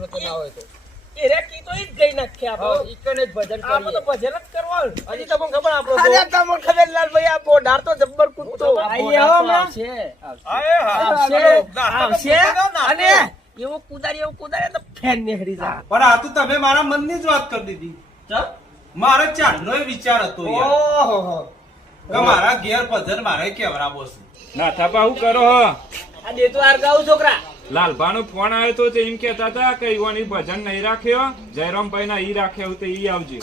આપણને તો ના હોય તો એરે કી તો ઈ જ ગઈ નાખ્યા હા આપણે ઈકને જ ભજન આપણે તો કરીએ ભજન જ કરવાનું હજી તમને ખબર આપણો અરે તમને ખબર લાલભાઈ આ બોડાર તો જબ્બર કૂદતો આઈ આવો હમણાં. આવશે અને એવો કુદારી તો ફેન નીકળી જાય પણ આ તો તમે મારા મનની જ વાત કરી દીધી મારે ચાંદનો વિચાર હતો યાર ઓહો કે મારા ઘેર ભજન મારે કેવરાવો છે ના થાપા હું કરો હો? આ દેતો આર ગાઉ છોકરા લાલભાનો ફોન આવ્યો તો તે એમ કેતા હતા કે ઈવાની ભજન નહીં રાખ્યો, જયરામભાઈ ના ઈ રાખ્યો તો ઈ આવજે.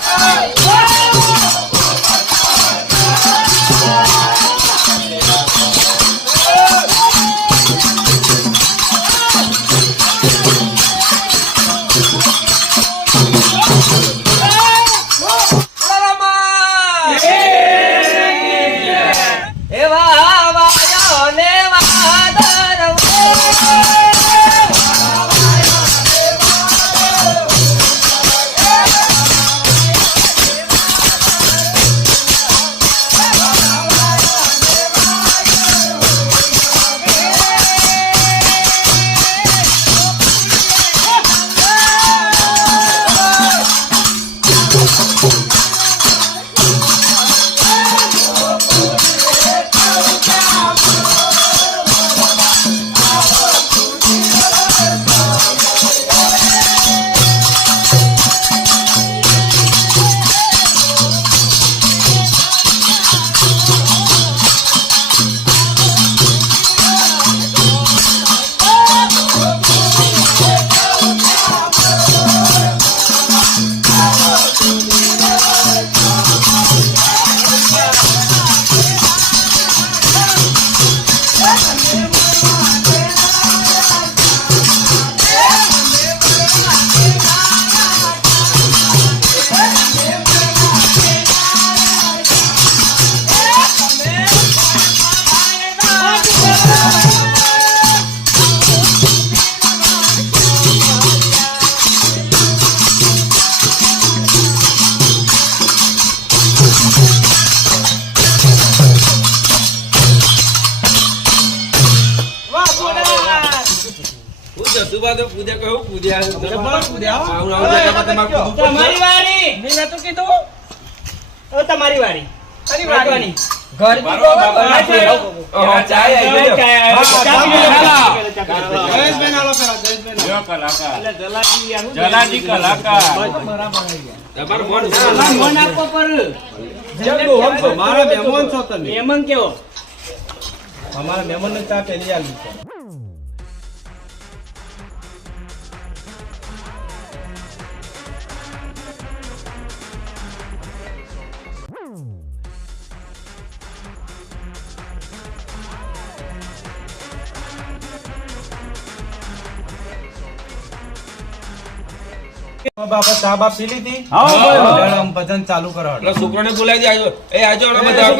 તમારી વારી મેં નતું કીધું હવે તમારી વારી તારી વારી ઘર જયેશભાઈ આલો પેલા જયેશભાઈ લ્યો કલાકાર. જલાજી કલાકાર. મન આપો પર મારા મહેમાન છો તમે મહેમાન કેવો અમારા મહેમાન ને ચા પેલી આલી છે બાપા ચા બાપ પી લીધી આમ ભજન ચાલુ કરો છોકરાને બોલાવી દે આજો એ આજો ને બધા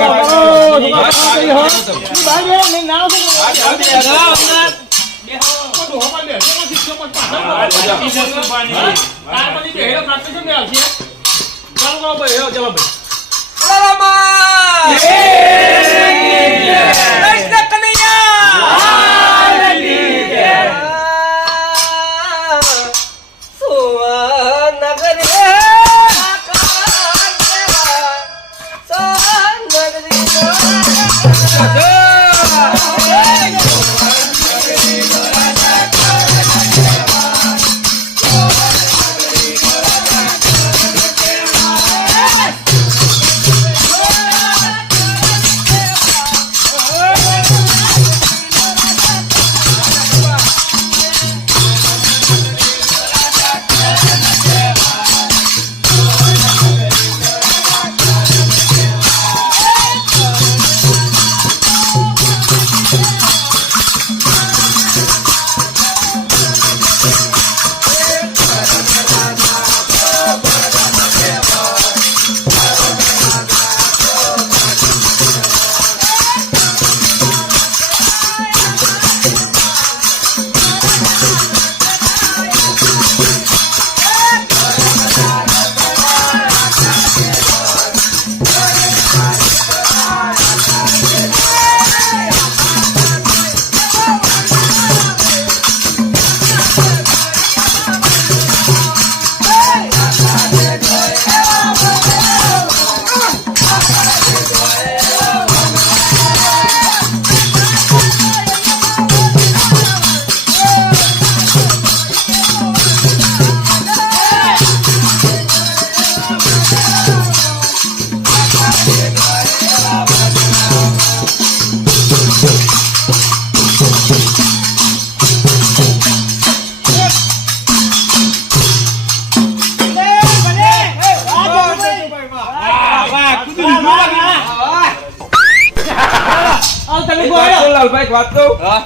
લાલભાઈ વાત કહું હા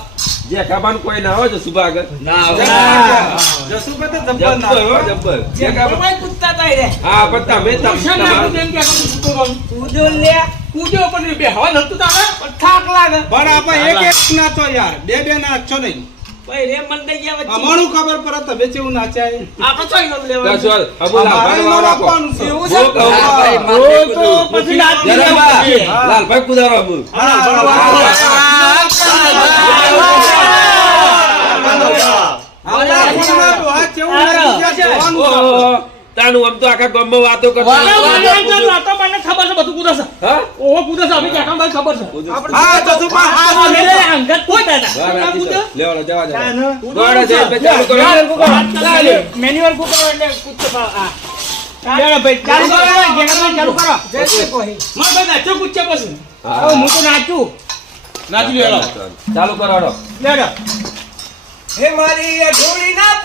જે ખાવાનું કોઈ ના હોય તો સુભા આગળ ના જસુભાઈ તો જબ્બર જબ્બર હો ના જબ્બર જે જે ખાવાનું કોઈ પૂછતા તા રે હા પણ તમે કૂદો લે કૂદ્યો પણ બે હવા નતું તારે પણ થાક લાગે પણ આપણે એક એક નાચો યાર બે બે નાચો નહીં ભાઈ રે મન દઈ ગયા વચ્ચે અમારું ખબર પડે તમે કેવું નાચાય આપણે ચોઈ ન લેવાનું ચાલ અબુ અમારે લાલભાઈ નામ આપવાનું છે. એવું બહુ છે કહું. હા, ભાઈ, હા, મારે તો પછી નાચી જરા લેવું બા, પડશે. લાલભાઈ કુદારો અબુ ઓહો, તાનું આમ તો આખા ગામમાં વાતો કરતા વાલા તો મને ખબર છે બધું કૂદે છે હા ઓહો કૂદે છે અમે ક્યાં ભાઈ ખબર છે હા જસુભાઈ હા અમે અંગત કૂદતા હતા વાહ, રાજી સર. લેવાનો જવા દે ના. દોડે જઈને પછી ચાલુ કરો. મેન્યુઅલ કૂદો એટલે કૂદતો હા ચાલો ભાઈ, ચાલુ કરો, જેનામાં ચાલુ કરો. જય શ્રી કોઈ. માર ભાઈ નાચો કૂદશે પછી હા. હું તો નાચું નાચી લ્યો હેલો. ચાલુ કરો હેડો. લેડો હે મારી એ ઢોળીના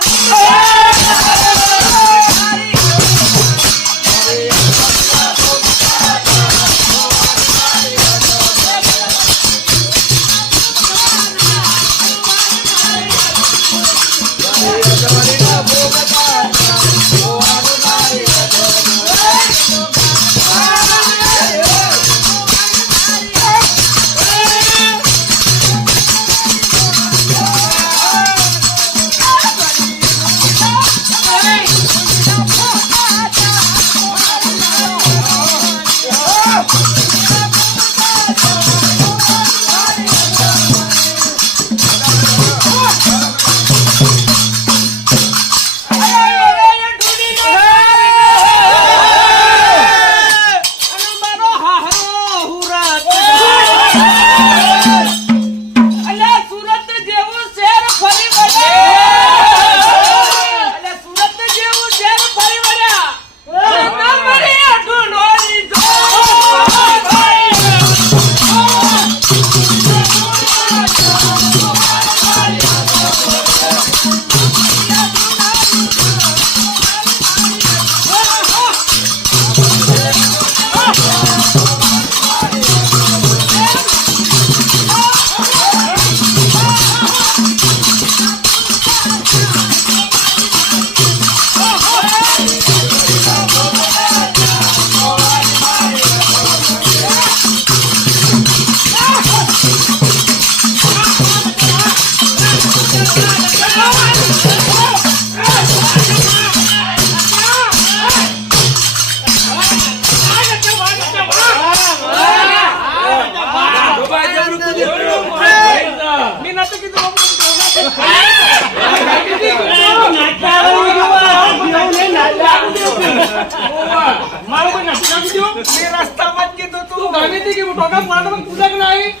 મારો કોઈ નાચી નાખી દો એ રસ્તામાં જ કીધું તું. ગાડી થી કે ટોકા પુરાણો કૂદક નહીં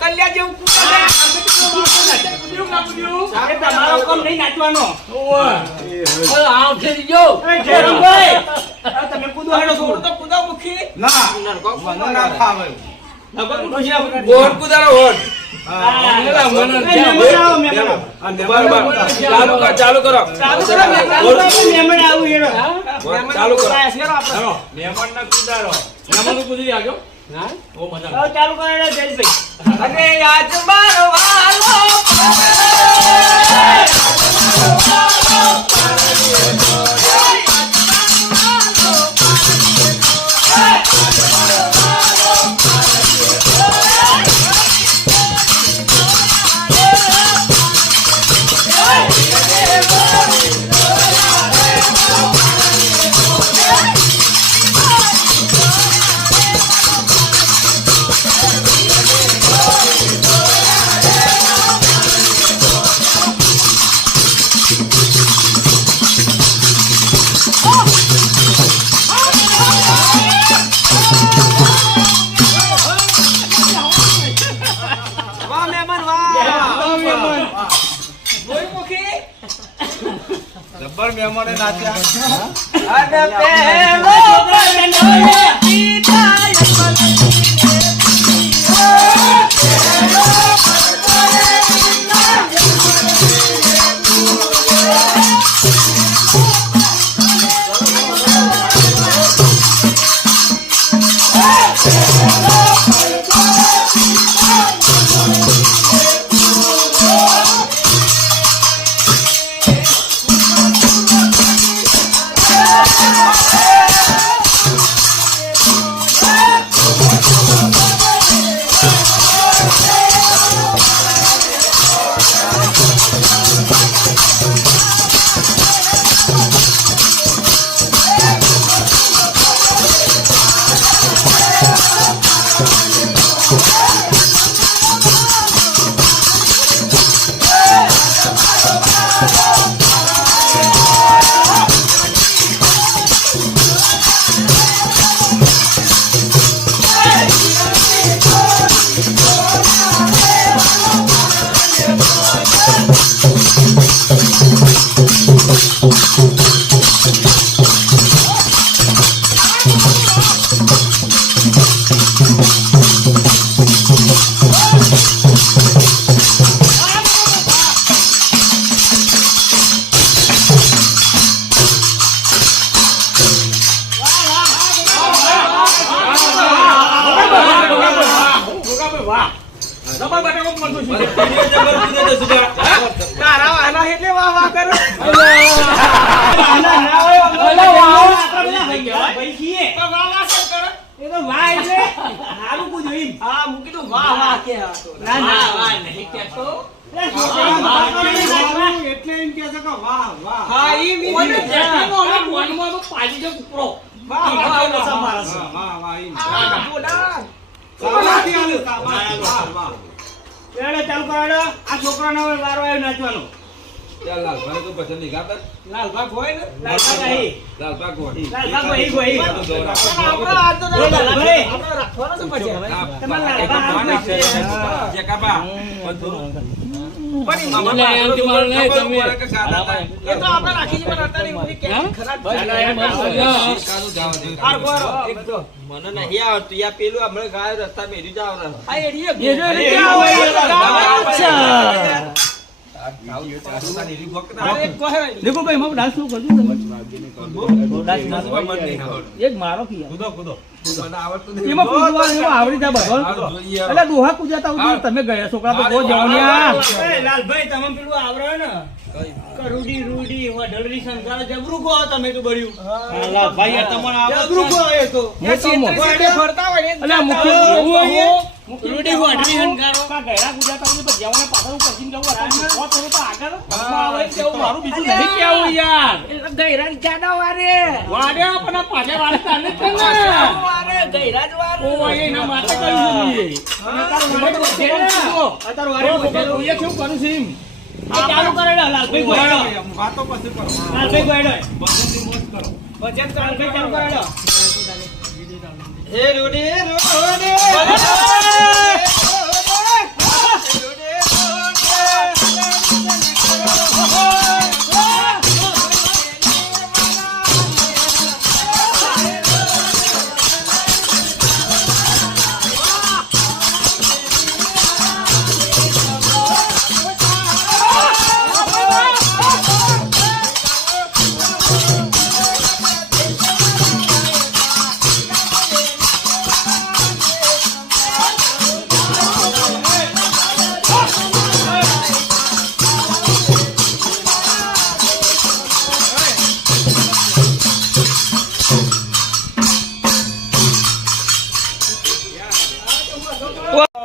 કલ્યા જેવું કૂદે. એ તમારો કામ નહીં નાચવાનો તમે કૂદો હેડો થોડું તો કૂદો મુખી. ના મને ના ફાવે ગોળ કુદારો ગોળ. ચાલુ કરો ચાલુ કરો ચાલુ કરો ને, ચાલુ કરો. ચાલુ કરો મહેમાન ના કુદારો મહેમાનો કૂદી આગળ ઓ મજા ચાલુ કરો હેડો જયેશભાઈ. અને આજ મારો વાલો વાહ મહેમાન વાહ. જોયું મુખી? જબ્બર મહેમાને નાચ્યા અને પહેલો બનોય પિતા Hey! બાપા બટાકો મંગુ છું ટીડીઓ જબર કૂદે તો સુધા. તારા વાહના એટલે વાહ વાહ કરો ના હોય અલા, વાહ, આપણા બધા ભાઈ છીએ તો વાહ વાહ કેમ કરો એ તો વાહ એટલે હારું કૂદ્યું એમ. હા હું કીધું વાહ વાહ કે ના, ના. વાહ વાહ નહીં કહેતો એ છોકરાઓ વાહ, વાહ, એટલે એમ કહે છે કે વાહ વાહ હા ઈ મી ઓને જેટલાનો અમે ફોનમાં તો પાડી દે ઉપરો વાહ વાહ વાહ મારા વાહ વાહ વાહ એમ. આ બોડા શાબાશી આલે, શાબાશી. વાહ વાહ પેલે ચાલુ કરાડો. આ છોકરાનો હવે વારો આવ્યો નાચવાનો. ચાલ લાલભાઈ તો ભજન નહીં ગાતા. લાલભાઈ હોય ને લાલભાઈ અહીં. લાલભાઈ કોણ? લાલભાઈ અહીં ગોઈ. આ તો દોરા. આપણે આ તો એ લાલભાઈ. આપણે રાખવાનો છે પછી હવે આ તમારે એ તો લાલભાઈ કોણ આપે છે. છે? જે કાબા. બધું. પણ અમારે એ તો મારું નહીં, તમે. એ તો આપણે રાખી છે પણ અત્યારે ઊંધી કેમ ખરાબ કાનું જાવ દે. આર ગોરો એક તો મને નહીં આવડતું યા પેલું હમણાં ગાય રસ્તા મેરી જ આવડે આ એડીએ એ જો એ અચ્છા. અરે કોઈ દેખો ભાઈ મારો ડાન્સ નું કરજો તમે. એક મારો કિયા. કૂદો કૂદો મને આવડતું નહીં. એમાં કૂદવાનું એમાં આવડી જાય બધો. આ જોઈએ. એટલે દોહા કૂદ્યા તા તમે ગયા છોકરા તો બહુ જવાનિયા. એ લાલભાઈ તમે પેલું આવરો ને રૂડી રૂડી વઢળરી સંસાર જબરું કહો તમે તો બળ્યું લાલભાઈ આ તમને જબરું કહો એ તો હું તો મો. ફરતા હોય ને અલ્યા મુખી એવું હોય રૂડી વઢળી હંકારો કા ગયા ગુજરાત આવીને તો જેવાને પાછળ પછીને જવું હતા ઓ તો આગળ આવે કેવું મારું બીજું નહીં કેવું યાર એટલે ગૈરાજ જાડા વારે વાડે પણ આ પાછળ વાળે તાને જ ને વારે ગૈરાજ વારે ઓ એના માટે કહ્યું છે અને તારું વાડે તો છે ને અતાર વારે વારે એ કેવું કરું છે એમ આ ચાલુ કરેલા લાલભાઈ ગોયડો વાતો પછી કરો લાલભાઈ ગોયડો ભજનની મોજ કરો ભજન લાલભાઈ ચાલુ કરેલો હે રૂડી રૂડી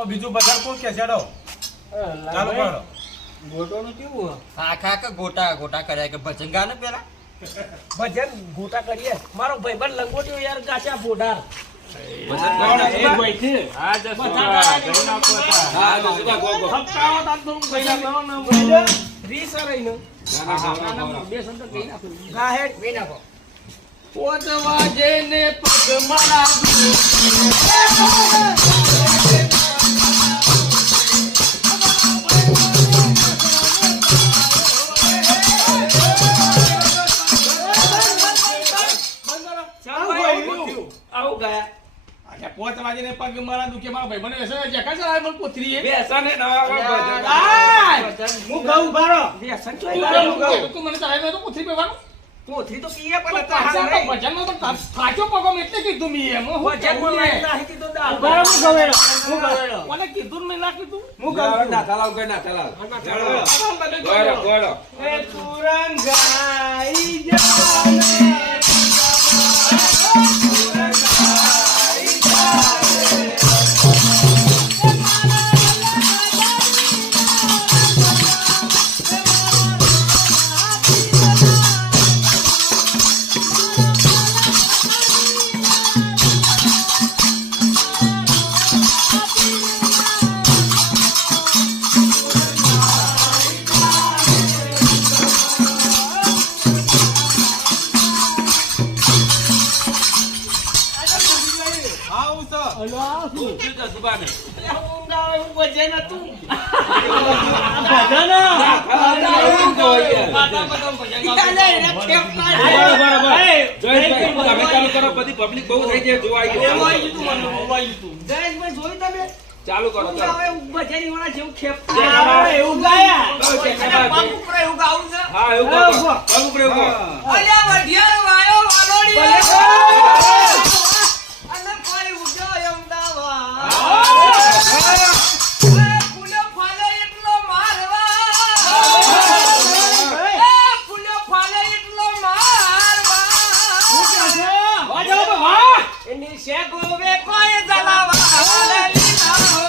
બીજું બજાર કોણ કે છેડો ચાલુ કરો ગોટોનું કેવું આખા કે ગોટા ગોટા કર્યા કે ભજન ગા ને પેલા ભજન ગોટા કરીએ મારો ભાઈબંધ લંગોટીઓ યાર ગાચા ફોડાર એક ભાઈ છે હા જસુભા, કરી નાખો તા. હા, તો સુધા ગો ગો. સપ્તાહ તાર તો પૈસા કરો ને વીસ રહીને ના, ના, ના, ના. બે સંતો કઈ નાખો રાહેટ વે નાખો પોત વાજે ને પગ મારા આવું ગયા અચ્છા પોત વાજે ને પગ મારા દુખે મારા ભાઈ મને વેસે જકા ચલાય મને પોતરી બે સને નવા ભજન. હું ગઉ બારો વ્યસન ચોઈ તું મને ચલાય તો પોતરી પેવાનું પોથરી તો પીએ પણ પણ પાછા તો ભજનમાં તો સાચો પગમ એટલે કીધું મી એમ હું ભજન કેવું માં લે? નાખી તો દાળ ઉભા રહો, હું ગવેડો હું ગવેડો મને કીધું ને મેં ના કીધું હું ના, ગવેડો ના, થલાવ કઈ ના, થલાવ. ગોળો, ગવેડો ગોળો. એ તુરંગાઈ જાને આવું સર અલો આ શું શું જસુભાને? ઊંઘ આવે હું ભજન હતું ભજન એવું જોઈએ. જયેશભાઈ, તમે ચાલુ કરો, બધી પબ્લિક બહુ થઈ જાય, જોવા આવી ગયું. જયેશભાઈ જોયું તમે ચાલુ કરો, ઊંઘ ચાલો. આવે ભજન વાળા જેવું ખેપ એવું ગાયા કહો, કે ખબર પગ હતી. ઉપર એવું ગાવું છે હા, એવું કહો. પગ ઉપર એવું કહો. અલ્યા વઢિયાર વાયો વાલોડી અને કોઈ ઉગ્યો અમદાવાદ એની શેગોવે કોઈ જલાવા લીલા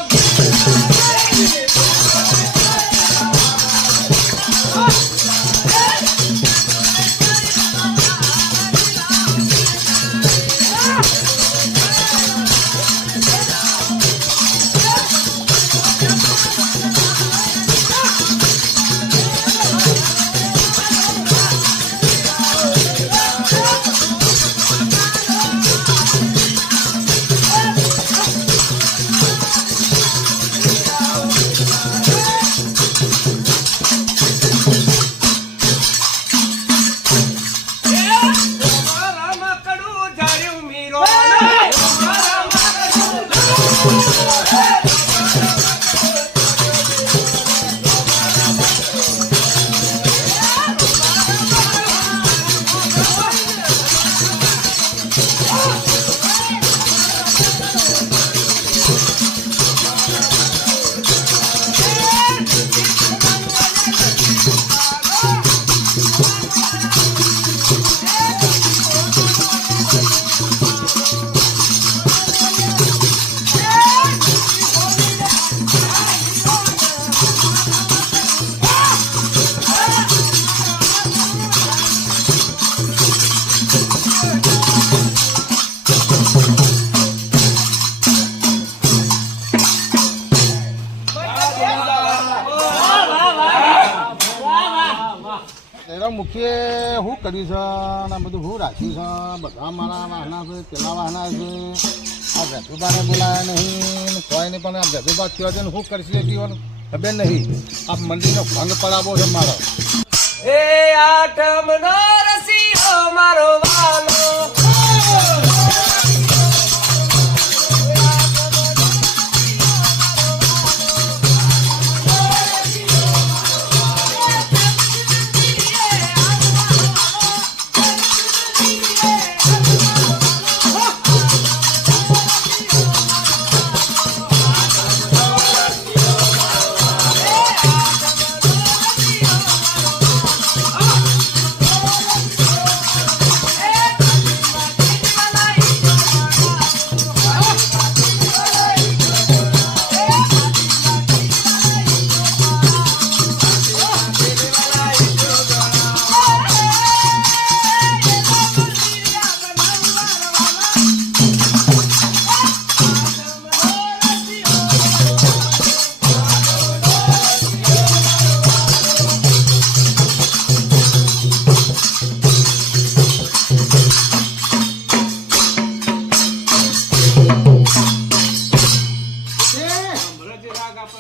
એના મુખ્ય શું કર્યું છે અને બધું શું રાખ્યું છે બધા મારા વાહના છે પેલા વાહના છે આ ભેસુબાને બોલાયા નહીં કોઈ નહીં પણ આ ભેસુબા થયો છે ને શું કરશે જીવન ખબર નહીં આ મંદિરનો ભંગ પડાવવો છે મારો એ આઠમ નો રસીઓ મારો વાલો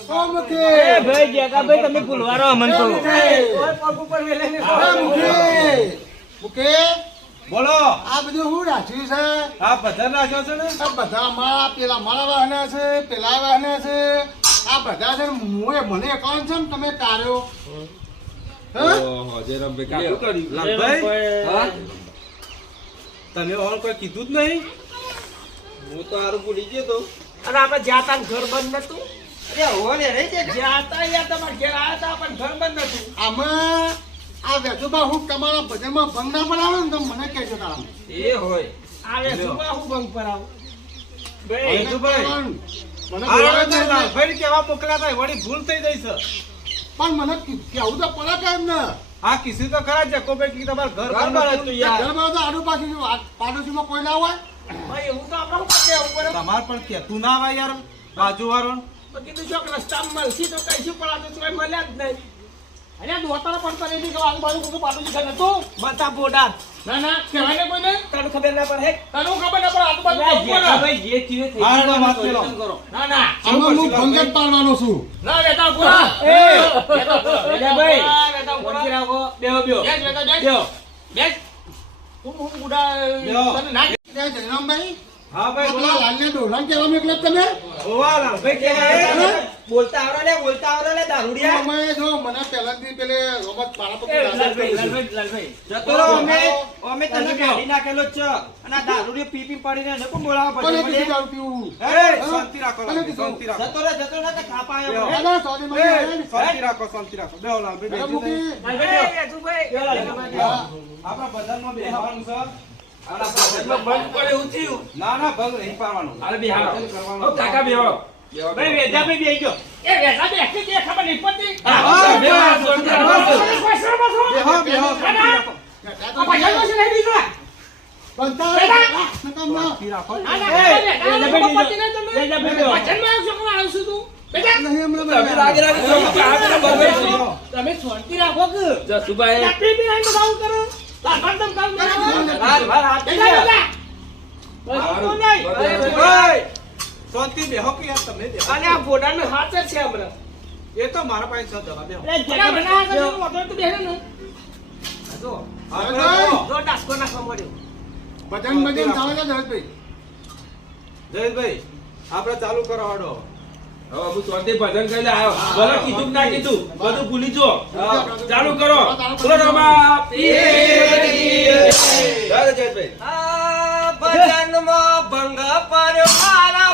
ભાઈ જેકા ભાઈ તમે ભૂલવારો અમન તો પગ ઉપર વેલે ને મુકે બોલો આ બધું શું રાખ્યું છે આ બધા રાખ્યો છે ને આ બધા મારા પેલા મારા વાહના છે પેલા વાહના છે આ બધા છે મોએ મને એકાઉન્ટ છે ને તમે કાર્યો ઓહો જયરામભાઈ કાકું કર્યું લાલભાઈ તમે ઓન કોઈ કીધું જ નહીં હું તો હારું ભૂલી ગયો તો અને આપણે જાતા ઘર બંધ નતું અરે હો ને રે જે જાતા યા તમારે ઘેર આયા તા પણ ઘર બંધ નતું આમાં આ વેચુબા હું તમારા ભજનમાં ભંગ ના પડાવે ને તો મને કહેજો તારા એ હોય આવે સુબા હું બંધ પર આવું ભાઈ મને ભાઈ બોલાવે જ નહીં. લાલભાઈ કેવા મોકલ્યા હતા વળી ભૂલ થઈ જઈ છે પણ મને કેવું તો પડે કેમ ને આ કિસી તો ખરા જકોભાઈ કે તમારે ઘર ઘર બને બને તું યાર ઘરમાં તો આડુ પાડોશીમાં કોઈ ના હોય ભાઈ એવું તો આપણે શું કરે ઉપર તમારે પણ કેતું ના આવે યાર બાજુ વાળો તો કીધું છો કે રસ્તામાં મળશી તો કઈશું પણ આ તો કોઈ મળ્યા જ નહીં અરે દોતારા પડતા નહીં કે આજુબાજુ કોઈ પાડોશી ઘર નતું બતા બોડા ના ના કહેવાય ને કોઈને તને ખબર ના પડે તને ખબર ના પડે આજુબાજુ ભાઈ જે ચીવે થઈ હા, ના, વાત કરો. ના ના આમાં હું ભંગ જ પાડવાનો છું ના બેટા પૂરા એ બેટા ભાઈ બેટા પૂરા રાખો બેહો બેહો બેસ બેટા બેસ બેસ હું બુડા તને ના ત્યાં જયરામભાઈ હા ભાઈ બોલો આપણા લાલને ડોલાને કહેવા મોકલ્યા તમે ઓવા લાલભાઈ કે બોલતા આવડે લે દારૂડિયા અમે જો મને પહેલાથી પેલે રોબત પાડા પર લાલભાઈ જતો રહો અમે તને કાઢી નાખેલો જ છે અને આ દારૂડિયો પી પી પડીને એને કોણ બોલાવા કોને પછી કીધું દારૂ પીવું એ શાંતિ રાખો લાલભાઈ, શાંતિ રાખો જતો રહે કે થાપા આવ્યો ના, ના, sorry, મને એ, શાંતિ રાખો શાંતિ રાખો બેહો લાલભાઈ અરે બેસી મૂકી. જાય. લાલભાઈ આપણા બજારમાં બેહવાનું છે બંધ પડે એવું થયું. ના ના ભંગ નહીં પાડવાનું. અરે બેહાડો. ઓ કાકા બેહો. ભાઈ વેજાભાઈ બેહી ગયો એ વેજાભાઈ એકલી બે ખબર નહીં પડતી બેહો, બેહો. તમે રાગે રાગે તમે શાંતિ રાખો કે જસુભાઈ લાકડી બી આઈને બતાવું કરો લાકડમ કામ કરો શાંતિ બેહો કે યાર તમે બેહો. અને આ બોડાનો હાથ જ છે હમણાં એ તો મારા પાસે છે દવા બેહો. જેના બના તો મોટો તો બેહે ને જો આપણે જો ડાસ્કો નાખવા મળ્યો ભજન ભજન ચાલે છે જયેશભાઈ. જયેશભાઈ આપણે ચાલુ કરો હાડો. હવે હું શાંતિ ભજન કરીને આવ્યો. ભલે કીધું કે ના કીધું બધું ભૂલી જો. ચાલુ કરો. બોલો રમા જય જયેશભાઈ. આ ભજનમાં ભંગ પડ્યો મારા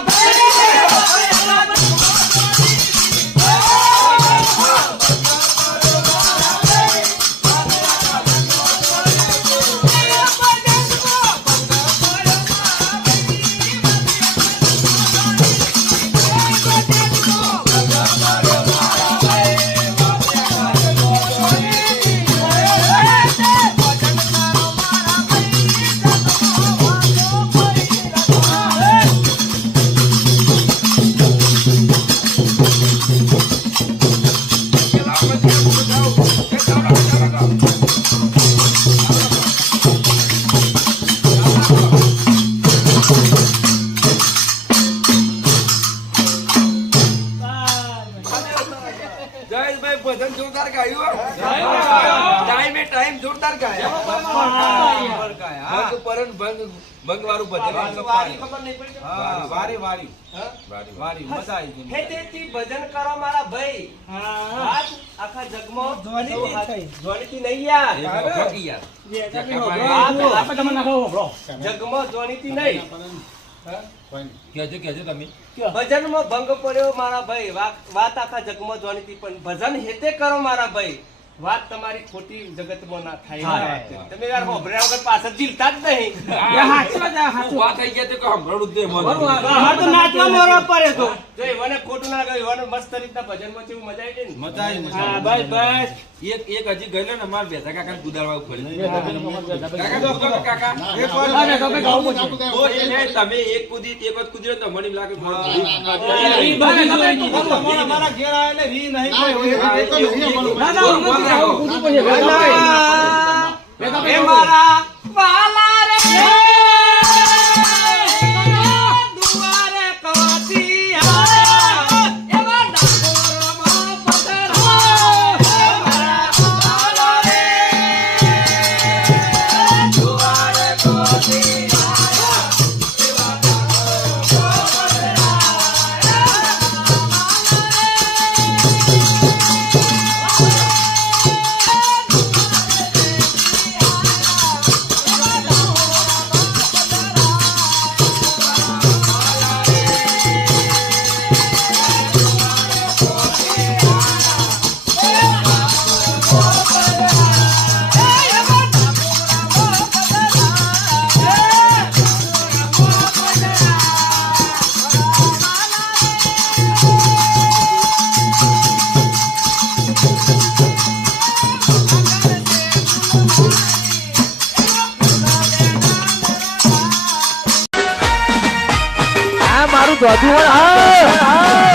જયેશભાઈ ભજન જોરદાર ગાયું. ટાઈમે ટાઈમ જોરદાર ગાયા. ભંગ પરન ભંગ વાળું ભજન. વારી ખબર નહીં પડી હા વારી વારી વારી. વારી મજા આવી ગઈ. હે તેથી ભજન કરો મારા ભાઈ આજ આખા જગમાં જોણીતી નહીં યાર એક વખત યાર. આપણે તમને નાખો બ્રો જગમાં જોણીતી નહીં કહેજો તમે. ભજનમાં ભંગ પડ્યો મારા ભાઈ વાત આખા જગમાં જોણીતી પણ ભજન હેતે કરો મારા ભાઈ વાત તમારી ખોટી જગતમાં ના થાય તમે યાર હોભર્યા વગર પાછળ જીલતા જ નહીં વાત થઈ ગયા તો કે હંભળું જ દે મને. હા તો નાચવા મોરો પડે તો જો ઈવને ખોટું ના ગયું ઈવને મસ્ત રીતના ભજનમાં કેવું મજા આવી ગઈ ને મજા આવી મજા હા આવી. બસ બસ એક હજી ગયેલો ને અમાર બેઠા કાકા ગુદારવા ઉપર. કાકા તો કાકા એક વાર તમે એક કૂદી એક જ કૂદ્યો તો મને એમ લાગે મારા ઘેર આવેલે રી નહીં કોઈ એ મારા વાલા રે દુવારે કવાતી એવા ડાકોરમાં પધરા મારા વાલા રે દુવારે કવાતી મારું દોધું